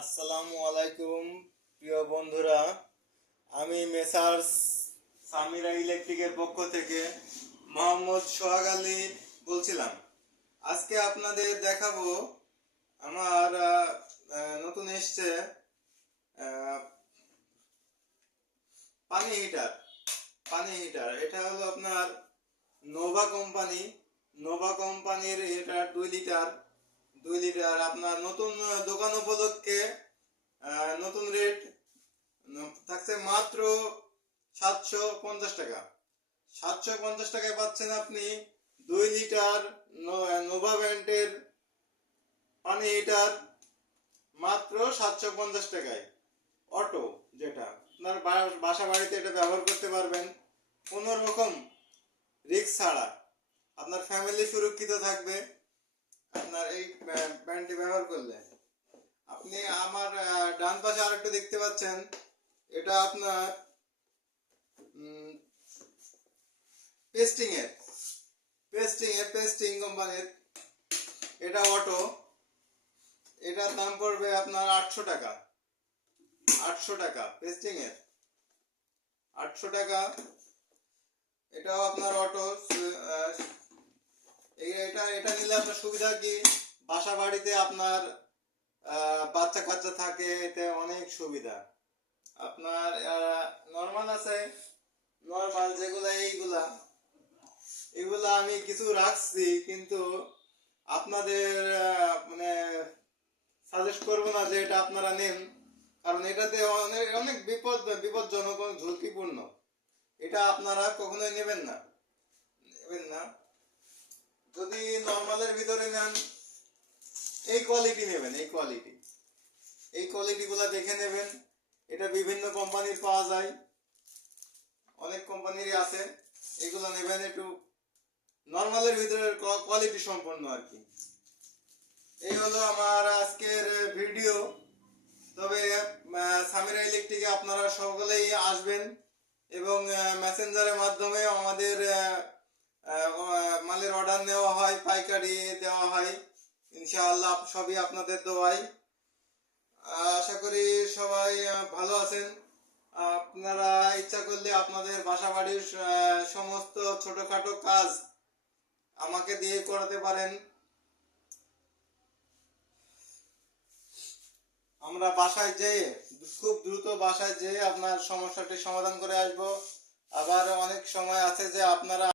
আসসালামু আলাইকুম প্রিয় বন্ধুরা, আমি মেসার্স সামিরা ইলেকট্রিকের পক্ষ থেকে মোহাম্মদ সোহাগ আলী বলছিলাম। আজকে আপনাদের দেখাবো আমার নতুন এসছে পানি হিটার। এটা হলো আপনার নোভা কোম্পানির। এটা 2 লিটার আপনার নতুন দোকান উপলক্ষে নতুন রেট থাকছে মাত্র 750 টাকা। 750 টাকায় পাচ্ছেন আপনি 2 লিটার নোভা ব্র্যান্ডের পানি হিটার মাত্র 750 টাকায়। অটো, যেটা আপনার বাসা বাড়িতে এটা ব্যবহার করতে পারবেন কোনো রকম রিস্ক ছাড়া। আপনার ফ্যামিলি সুরক্ষিত থাকবে আপনার এই ব্র্যান্ডটি ব্যবহার করলে। আপনি আমার ডান পাশে আরেকটা দেখতে পাচ্ছেন, এটা আপনার পেস্টিং কোম্পানির। এটা অটো, এটার দাম পড়বে আপনার 800 টাকা। 800 টাকা পেস্টিং এর, 800 টাকা। এটাও আপনার অটো। এটা নিলে আপনার সুবিধা কি, বাসা বাড়িতে আপনার বাচ্চা কাচ্চা থাকে, এতে অনেক সুবিধা। আপনার নর্মাল আছে, নর্মাল যেগুলা এগুলা আমি কিছু রাখছি, কিন্তু আপনাদের মানে সাজেস্ট করবো না যে এটা আপনারা নেন, কারণ এটাতে অনেক অনেক বিপজ্জনক, ঝুঁকিপূর্ণ। এটা আপনারা কখনোই নেবেন না। যদি নর্মালের ভিতরে নেন, এই কোয়ালিটি নেবেন, এই কোয়ালিটি গুলা দেখে নেবেন। এটা বিভিন্ন কোম্পানির পাওয়া যায়, অনেক কোম্পানিরই আছে। এগুলো নেবেন একটু নর্মালের ভিতরে কোয়ালিটি সম্পন্ন আর কি। এই হলো আমার আজকের ভিডিও। তবে সামিরা ইলেকট্রিকে আপনারা সকলেই আসবেন এবং মেসেঞ্জারের মাধ্যমে আমাদের মালের অর্ডার নেওয়া হয়, পাইকারি দেওয়া হয়। ইনশাআল্লাহ সবই আপনাদের দোয়ায়। আশা করি সবাই ভালো আছেন। আপনারা ইচ্ছা করলে আপনাদের বাসা বাড়ির সমস্ত ছোটখাটো কাজ আমাকে দিয়ে করাতে পারেন। আমরা খুব দ্রুত বাসায় যেয়ে আপনার সমস্যাটি সমাধান করে আসব। আবার অনেক সময় আছে যে আপনারা